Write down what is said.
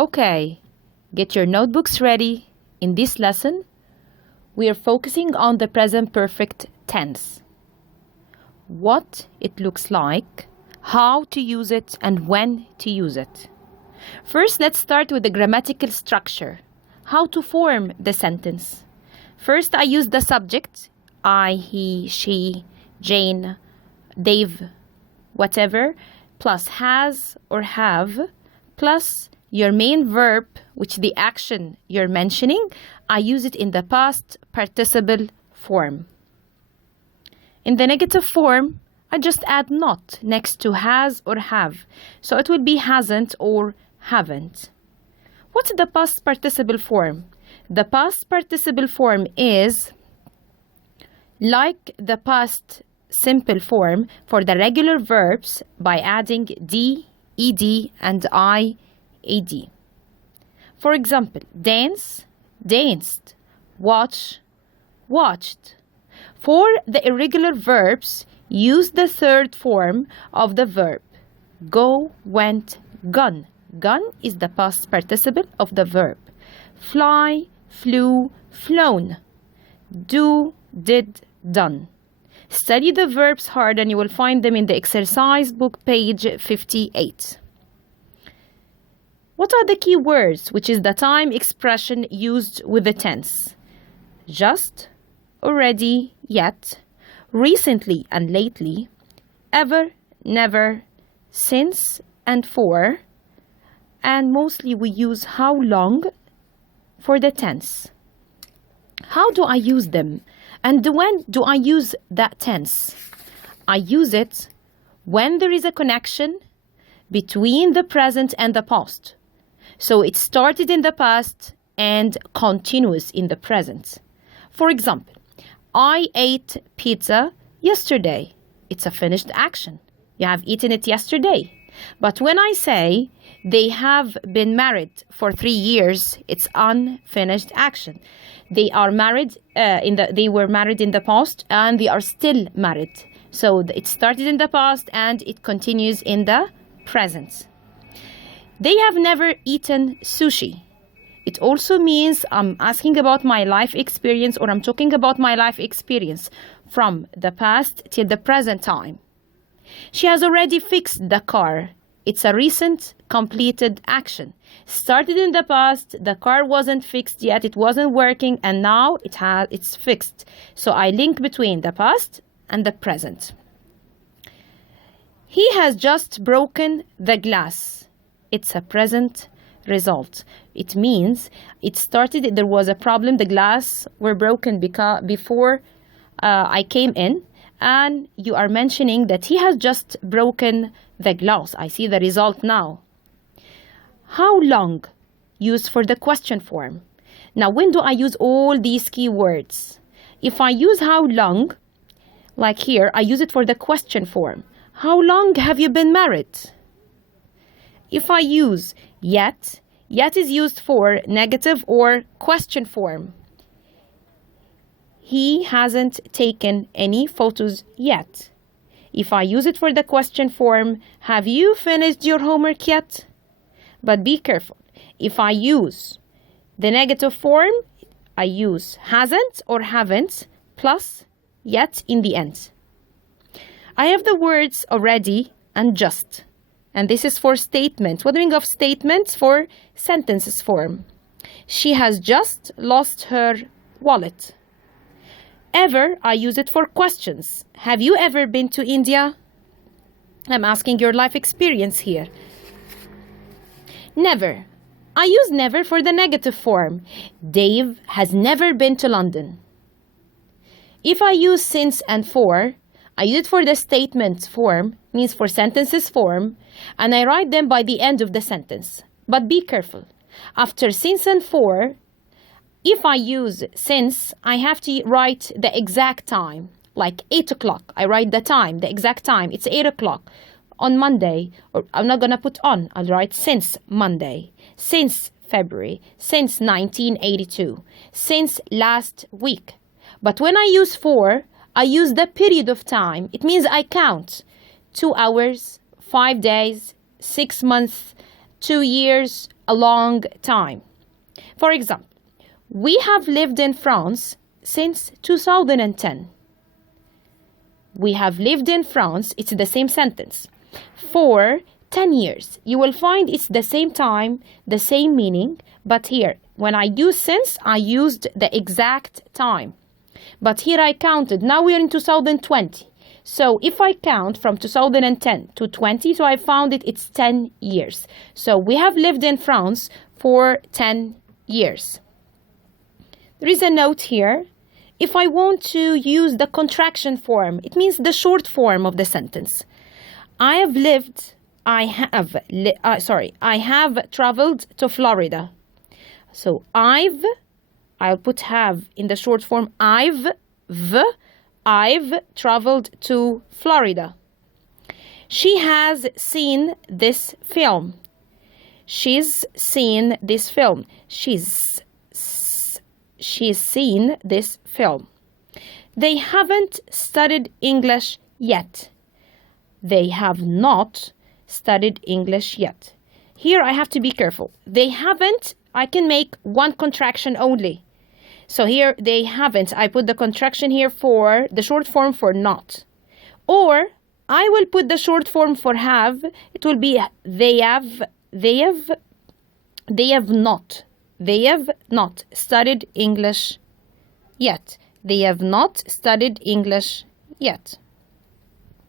Okay, get your notebooks ready. In this lesson, we are focusing on the present perfect tense. What it looks like, how to use it, and when to use it. First, let's start with the grammatical structure. How to form the sentence. First, I use the subject, I, he, she, Jane, Dave, whatever, plus has or have, plus your main verb, which the action you're mentioning, I use it in the past participle form. In the negative form, I just add not next to has or have. So it will be hasn't or haven't. What's the past participle form? The past participle form is like the past simple form for the regular verbs by adding d, ed, and iad. For example, dance, danced, watch, watched. For the irregular verbs, use the third form of the verb. Go, went, gone. Gone is the past participle of the verb. Fly, flew, flown. Do, did, done. Study the verbs hard and you will find them in the exercise book, page 58. What are the key words, which is the time expression used with the tense? Just, already, yet, recently and lately, ever, never, since, and for, and mostly we use how long for the tense. How do I use them? And when do I use that tense? I use it when there is a connection between the present and the past. So it started in the past and continues in the present. For example, I ate pizza yesterday. It's a finished action. You have eaten it yesterday. But when I say they have been married for 3 years, it's unfinished action. They are married. They were married in the past, and they are still married. So it started in the past and it continues in the present. They have never eaten sushi. It also means I'm asking about my life experience, or I'm talking about my life experience from the past till the present time. She has already fixed the car. It's a recent completed action. Started in the past, the car wasn't fixed yet, it wasn't working, and now it's fixed. So I link between the past and the present. He has just broken the glass. It's a present result. It means it started, there was a problem, the glass were broken before I came in, and you are mentioning that he has just broken the glass. I see the result now. How long? Used for the question form. Now, when do I use all these key words? If I use how long, like here, I use it for the question form. How long have you been married? If I use yet, yet is used for negative or question form. He hasn't taken any photos yet. If I use it for the question form, have you finished your homework yet? But be careful. If I use the negative form, I use hasn't or haven't plus yet in the end. I have the words already and just. And this is for statements. What do we mean of statements? For sentences form. She has just lost her wallet. Ever, I use it for questions. Have you ever been to India? I'm asking your life experience here. Never. I use never for the negative form. Dave has never been to London. If I use since and for, I use it for the statement form, means for sentences form, and I write them by the end of the sentence. But be careful. After since and for, if I use since, I have to write the exact time, like 8 o'clock. I write the time, the exact time. It's 8 o'clock on Monday, or I'm not going to put on. I'll write since Monday, since February, since 1982, since last week. But when I use for, I use the period of time. It means I count 2 hours, 5 days, 6 months, 2 years, a long time. For example, we have lived in France since 2010. We have lived in France, it's the same sentence, for 10 years. You will find it's the same time, the same meaning, but here, when I use since, I used the exact time. But here I counted. Now we are in 2020. So if I count from 2010 to 20, so I found it's 10 years. So we have lived in France for 10 years. There is a note here. If I want to use the contraction form, it means the short form of the sentence. I have traveled to Florida. So I'll put have in the short form. I've traveled to Florida. She has seen this film. She's seen this film. She's seen this film. They haven't studied English yet. They have not studied English yet. Here I have to be careful. They haven't, I can make one contraction only. So here they haven't. I put the contraction here for the short form for not. Or I will put the short form for have. It will be they have not studied English yet. They have not studied English yet.